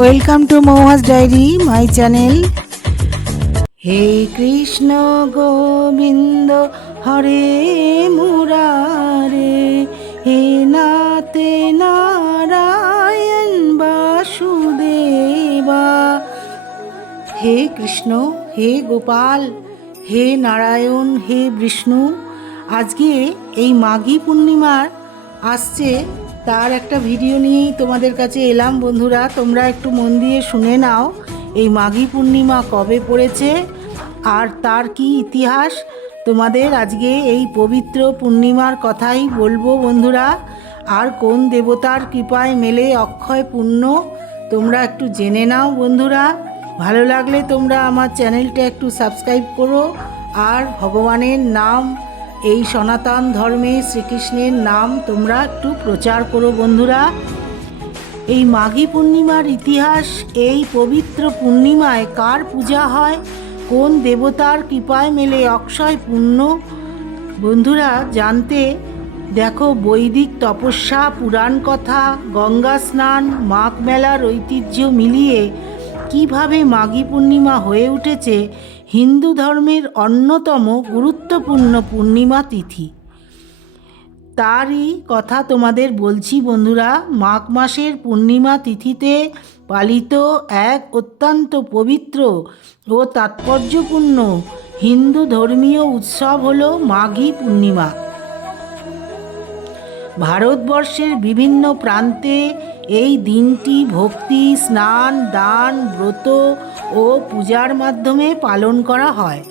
Welcome to Mouhas diary my channel হে কৃষ্ণ গোবিন্দ, হরে মুরারে, হে নাতে নারায়ণ বাসুদেবা। হে কৃষ্ণ, হে গোপাল, হে নারায়ণ, হে বিষ্ণু, আজকে এই মাঘী পূর্ণিমার আসছে তার একটা ভিডিও নিয়েই তোমাদের কাছে এলাম বন্ধুরা। তোমরা একটু মন দিয়ে শুনে নাও, এই মাঘী পূর্ণিমা কবে পড়েছে আর তার কি ইতিহাস। তোমাদের আজকে এই পবিত্র পূর্ণিমার কথাই বলব বন্ধুরা। আর কোন দেবতার কৃপায় মেলে অক্ষয় পূর্ণ, তোমরা একটু জেনে নাও বন্ধুরা। ভালো লাগলে তোমরা আমার চ্যানেলটা একটু সাবস্ক্রাইব করো। আর ভগবানের নাম এই সনাতন ধর্মে শ্রীকৃষ্ণের নাম তোমরা একটু প্রচার করো বন্ধুরা। এই মাঘী পূর্ণিমার ইতিহাস, এই পবিত্র পূর্ণিমায় কার পূজা হয়, কোন দেবতার কৃপায় মেলে অক্ষয় পুণ্য বন্ধুরা জানতে দেখো বৈদিক তপস্যা, পুরাণ কথা, গঙ্গা স্নান, মাঘ মেলার ঐতিহ্য মিলিয়ে কীভাবে মাঘী পূর্ণিমা হয়ে উঠেছে হিন্দু ধর্মের অন্যতম গুরুত্বপূর্ণ পূর্ণিমা তিথি। তারই কথা তোমাদের বলছি বন্ধুরা, মাঘ মাসের পূর্ণিমা তিথিতে পালিত এক অত্যন্ত পবিত্র ও তাৎপর্যপূর্ণ হিন্দু ধর্মীয় উৎসব হল মাঘী পূর্ণিমা। ভারতবর্ষের বিভিন্ন প্রান্তে এই দিনটি ভক্তি, স্নান, দান, ব্রত ও পূজার মাধ্যমে পালন করা হয়।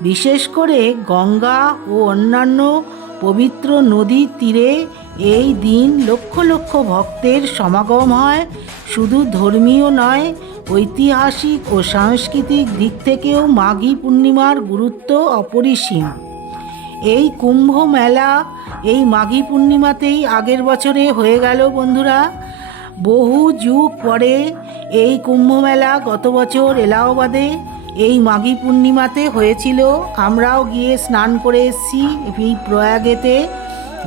বিশেষ করে গঙ্গা ও অন্যান্য পবিত্র নদীর তীরে এই দিন লক্ষ লক্ষ ভক্তের সমাগম হয়। শুধু ধর্মীয় নয়, ঐতিহাসিক ও সাংস্কৃতিক দিক থেকেও মাঘী পূর্ণিমার গুরুত্ব অপরিসীম। এই কুম্ভ মেলা এই মাঘী পূর্ণিমাতেই আগের বছরে হয়ে গেল বন্ধুরা। বহু যুগ পরে এই কুম্ভমেলা গত বছর এলাহাবাদে, এই মাঘী পূর্ণিমাতে হয়েছিল। আমরাও গিয়ে স্নান করে এসেছি। এই প্রয়াগেতে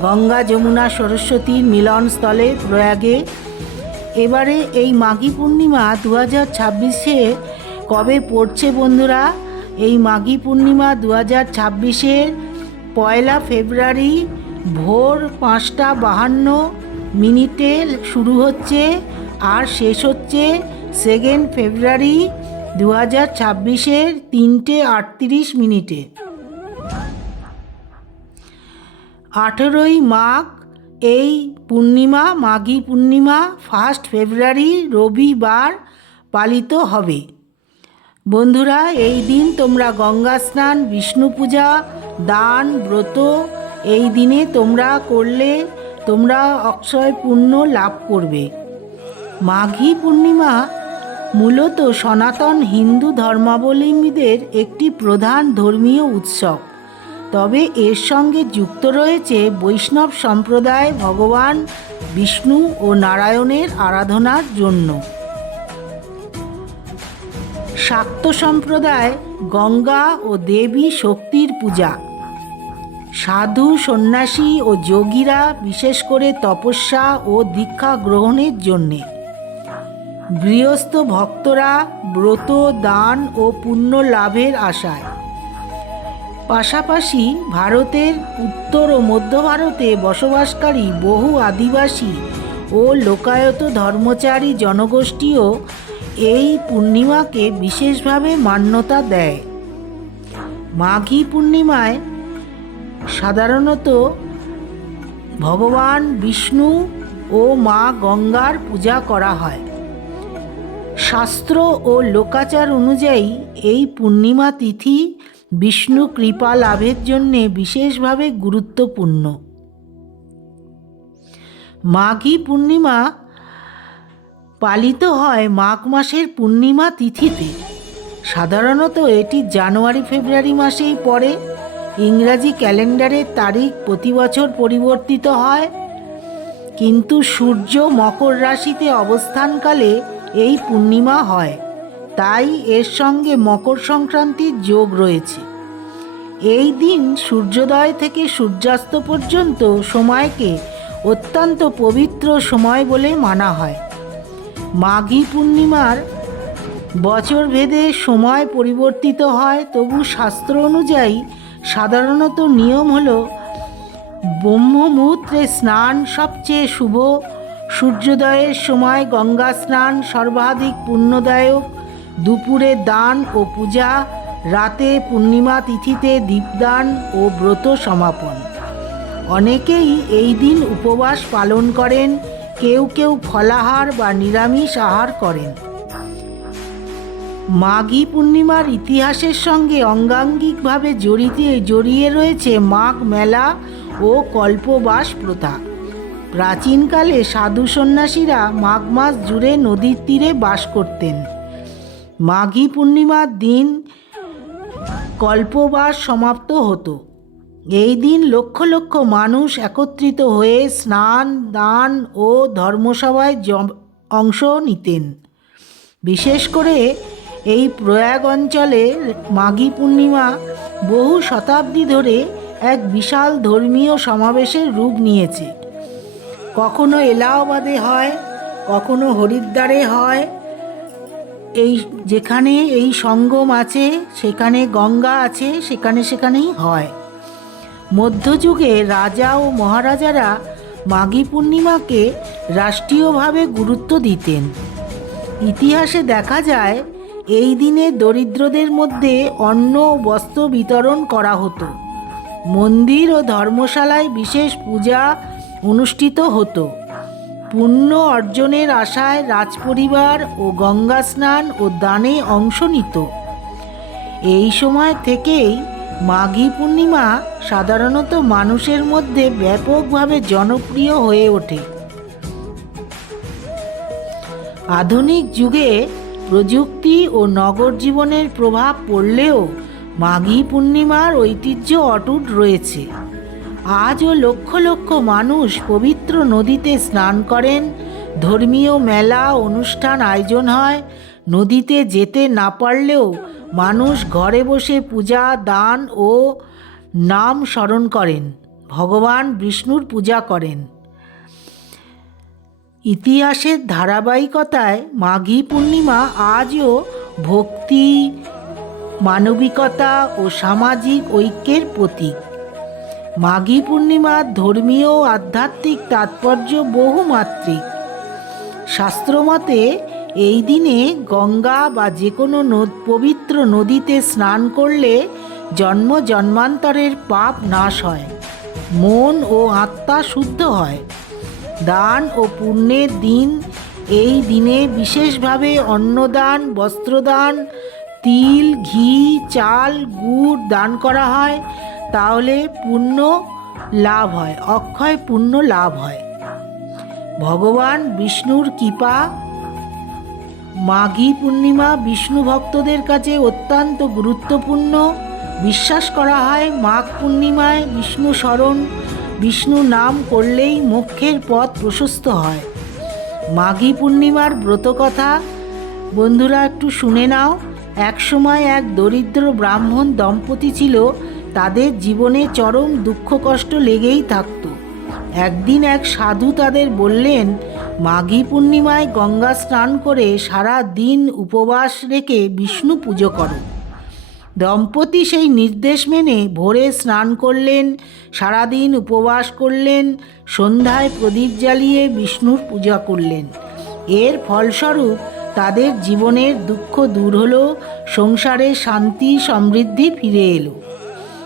গঙ্গা, যমুনা, সরস্বতীর মিলনস্থলে প্রয়াগে। এবারে এই মাঘী পূর্ণিমা দু হাজার ছাব্বিশে কবে পড়ছে বন্ধুরা? এই মাঘী পূর্ণিমা দু হাজার ছাব্বিশের পয়লা ফেব্রুয়ারি ভোর পাঁচটা বাহান্ন মিনিটে শুরু হচ্ছে আর শেষ হচ্ছে সেকেন্ড ফেব্রুয়ারি দু হাজার ছাব্বিশের তিনটে আটত্রিশ মিনিটে। আঠেরোই মাঘ, এই পূর্ণিমা, মাঘী পূর্ণিমা ফার্স্ট ফেব্রুয়ারি রবিবার পালিত হবে। বন্ধুরা, এই দিন তোমরা গঙ্গা স্নান, বিষ্ণু পূজা, দান, ব্রত, এই দিনে তোমরা করলে তোমরা অক্ষয় পুণ্য লাভ করবে। মাঘী পূর্ণিমা মূলত সনাতন হিন্দু ধর্মাবলম্বীদের একটি প্রধান ধর্মীয় উৎসব। তবে এর সঙ্গে যুক্ত রয়েছে বৈষ্ণব সম্প্রদায় ভগবান বিষ্ণু ও নারায়ণের আরাধনার জন্য। শাক্ত সম্প্রদায় গঙ্গা ও দেবী শক্তির পূজা। সাধু, সন্ন্যাসী ও যোগীরা, বিশেষ করে তপস্যা ও দীক্ষা গ্রহণের জন্যে। গৃহস্থ ভক্তরা ব্রত, দান ও পুণ্য লাভের আশায়। পাশাপাশি ভারতের উত্তর ও মধ্য ভারতে বসবাসকারী বহু আদিবাসী ও লোকায়ত ধর্মচারী জনগোষ্ঠীও এই পূর্ণিমাকে বিশেষভাবে মান্যতা দেয়। মাঘী পূর্ণিমায় সাধারণত ভগবান বিষ্ণু ও মা গঙ্গার পূজা করা হয়। শাস্ত্র ও লোকাচার অনুযায়ী এই পূর্ণিমা তিথি বিষ্ণু কৃপা লাভের জন্যে বিশেষভাবে গুরুত্বপূর্ণ। মাঘী পূর্ণিমা পালিত হয় মাঘ মাসের পূর্ণিমা তিথিতে। সাধারণত এটি জানুয়ারি ফেব্রুয়ারি মাসেই পড়ে। ইংরাজি ক্যালেন্ডারের তারিখ প্রতি বছর পরিবর্তিত হয়। কিন্তু সূর্য মকর রাশিতে অবস্থানকালে এই পূর্ণিমা হয়। তাই এর সঙ্গে মকর সংক্রান্তির যোগ রয়েছে। এই দিন সূর্যোদয় থেকে সূর্যাস্ত পর্যন্ত সময়কে অত্যন্ত পবিত্র সময় বলে মানা হয়। মাঘী পূর্ণিমার বছর ভেদে সময় পরিবর্তিত হয়, তবু শাস্ত্র অনুযায়ী সাধারণত নিয়ম হল ব্রহ্মমুহূর্তে স্নান সবচেয়ে শুভ, সূর্যোদয়ের সময় গঙ্গা স্নান সর্বাধিক পুণ্যদায়ক, দুপুরে দান ও পূজা, রাতে পূর্ণিমা তিথিতে দীপদান ও ব্রত সমাপন। অনেকেই এই দিন উপবাস পালন করেন, কেউ কেউ ফলাহার বা নিরামিষ আহার করেন। মাঘী পূর্ণিমার ইতিহাসের সঙ্গে অঙ্গাঙ্গিকভাবে জড়িত, জড়িয়ে রয়েছে মাঘ মেলা ও কল্পবাস প্রথা। প্রাচীনকালে সাধু সন্ন্যাসীরা মাঘ মাস জুড়ে নদীর তীরে বাস করতেন। মাঘী পূর্ণিমার দিন কল্পবাস সমাপ্ত হতো। এই দিন লক্ষ লক্ষ মানুষ একত্রিত হয়ে স্নান, দান ও ধর্মসভায় অংশ নিতেন। বিশেষ করে এই প্রয়াগ অঞ্চলে মাঘী পূর্ণিমা বহু শতাব্দী ধরে এক বিশাল ধর্মীয় সমাবেশের রূপ নিয়েছে। কখনো এলাহাবাদে হয়, কখনো হরিদ্বারে হয়। এই যেখানে এই সঙ্গম আছে, সেখানে গঙ্গা আছে, সেখানে সেখানেই হয়। মধ্যযুগে রাজা ও মহারাজারা মাঘী পূর্ণিমাকে রাষ্ট্রীয়ভাবে গুরুত্ব দিতেন। ইতিহাসে দেখা যায় এই দিনে দরিদ্রদের মধ্যে অন্ন বস্ত্র বিতরণ করা হতো। মন্দির ও ধর্মশালায় বিশেষ পূজা অনুষ্ঠিত হতো। পুণ্য অর্জনের আশায় রাজপরিবার ও গঙ্গা স্নান ও দানে অংশ নিত। এই সময় থেকেই মাঘী পূর্ণিমা সাধারণত মানুষের মধ্যে ব্যাপকভাবে জনপ্রিয় হয়ে ওঠে। আধুনিক যুগে প্রযুক্তি ও নগর জীবনের প্রভাব পড়লেও মাঘী পূর্ণিমার ঐতিহ্য অটুট রয়েছে। আজও লক্ষ লক্ষ মানুষ পবিত্র নদীতে স্নান করেন, ধর্মীয় মেলা, অনুষ্ঠান আয়োজন হয়। নদীতে যেতে না পারলেও মানুষ ঘরে বসে পূজা, দান ও নাম স্মরণ করেন। ভগবান বিষ্ণুর পূজা করেন। ইতিহাসের ধারাবাহিকতায় মাঘী পূর্ণিমা আজও ভক্তি, মানবিকতা ও সামাজিক ঐক্যের প্রতীক। মাঘী পূর্ণিমার ধর্মীয় আধ্যাত্মিক তাৎপর্য বহুমাত্রিক। শাস্ত্রমতে এই দিনে গঙ্গা বা যে কোনো নদ, পবিত্র নদীতে স্নান করলে জন্ম জন্মান্তরের পাপ নাশ হয়, মন ও আত্মা শুদ্ধ হয়। দান ও পুণ্যের দিন। এই দিনে বিশেষভাবে অন্নদান, বস্ত্রদান, তিল, ঘি, চাল, গুড় দান করা হয়। তাহলে পুণ্য লাভ হয়, অক্ষয় পুণ্য লাভ হয়। ভগবান বিষ্ণুর কৃপা। মাঘী পূর্ণিমা বিষ্ণু ভক্তদের কাছে অত্যন্ত গুরুত্বপূর্ণ। বিশ্বাস করা হয়, মাঘ পূর্ণিমায় বিষ্ণু স্মরণ বিষ্ণু নাম করলেই মোক্ষের পথ প্রশস্ত হয়। মাঘী পূর্ণিমার ব্রতকথা বন্ধুরা একটু শুনে নাও। একসময় এক দরিদ্র ব্রাহ্মণ দম্পতি ছিল, তাদের জীবনে চরম দুঃখ কষ্ট লেগেই থাকত। একদিন এক সাধু তাদের বললেন, মাঘী পূর্ণিমায় গঙ্গা স্নান করে সারা দিন উপবাস রেখে বিষ্ণু পুজো করো। দম্পতি সেই নির্দেশ মেনে ভোরে স্নান করলেন, সারাদিন উপবাস করলেন, সন্ধ্যায় প্রদীপ জ্বালিয়ে বিষ্ণুর পূজা করলেন। এর ফলস্বরূপ তাদের জীবনের দুঃখ দূর হলো, সংসারে শান্তি, সমৃদ্ধি ফিরে এলো।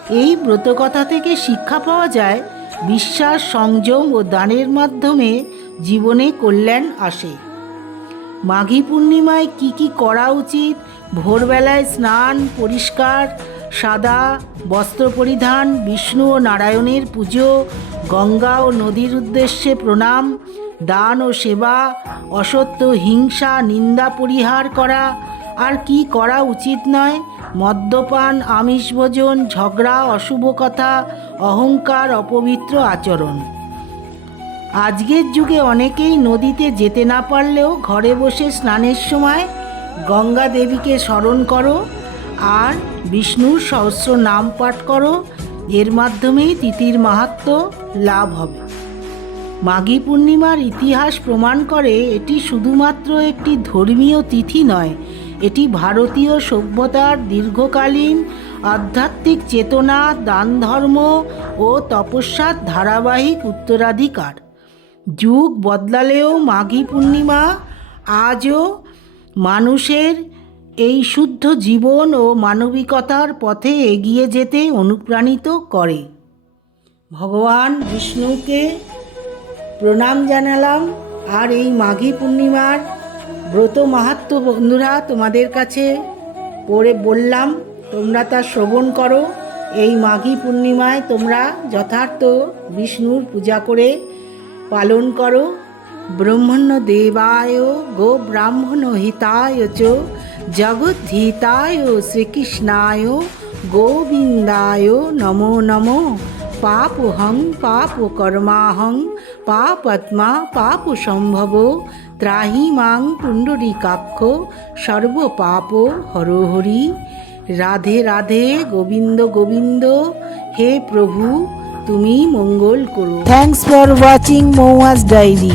এই ব্রতকথা থেকে শিক্ষা পাওয়া যায়, বিশ্বাস, সংযম ও দানের মাধ্যমে জীবনে কল্যাণ আসে। মাঘী পূর্ণিমায় কি কি করা উচিত ভোরবেলায় স্নান, পরিষ্কার, সাদা, বস্ত্র পরিধান, বিষ্ণু ও নারায়ণের পুজো, গঙ্গা ও নদীর উদ্দেশ্যে প্রণাম, দান ও সেবা, অসত্য হিংসা, নিন্দা পরিহার করা। আর কি করা উচিত নয়? মদ্যপান, আমিষ ভোজন, ঝগড়া, অশুভ কথা, অহংকার, অপবিত্র আচরণ। আজকের যুগে অনেকেই নদীতে যেতে না পারলেও ঘরে বসে স্নানের সময় গঙ্গা দেবীকে স্মরণ করো আর বিষ্ণুর সহস্র নাম পাঠ করো। এর মাধ্যমেই তিথির মাহাত্ম লাভ হবে। মাঘী পূর্ণিমার ইতিহাস প্রমাণ করে এটি শুধুমাত্র একটি ধর্মীয় তিথি নয়, এটি ভারতীয় সভ্যতার দীর্ঘকালীন আধ্যাত্মিক চেতনা দান ধর্ম ও তপস্যার ধারাবাহিক উত্তরাধিকার। যুগ বদলালেও মাঘী পূর্ণিমা আজও মানুষের এই শুদ্ধ জীবন ও মানবিকতার পথে এগিয়ে যেতে অনুপ্রাণিত করে। ভগবান বিষ্ণুকে প্রণাম জানালাম। আর এই মাঘী পূর্ণিমার ব্রত মাহাত্ম বন্ধুরা তোমাদের কাছে পড়ে বললাম, তোমরা তা শ্রবণ করো। এই মাঘী পূর্ণিমায় তোমরা যথার্থ বিষ্ণুর পূজা করে পালন করো। ব্রহ্মণ্য দেবায় গো ব্রাহ্মণ হিতায় চ জগদ্ধিতায় শ্রীকৃষ্ণায় গোবিন্দায় নমো নমো। পাপহং পাপ কর্মাহং পাপত্মা পাপ সম্ভব ত্রাহি মাং পুণ্ডরীকাক্ষ, সর্বপাপ হরহরি। রাধে রাধে গোবিন্দ গোবিন্দ, হে প্রভু, তুমি মঙ্গল করো। Thanks for watching Mouaz diary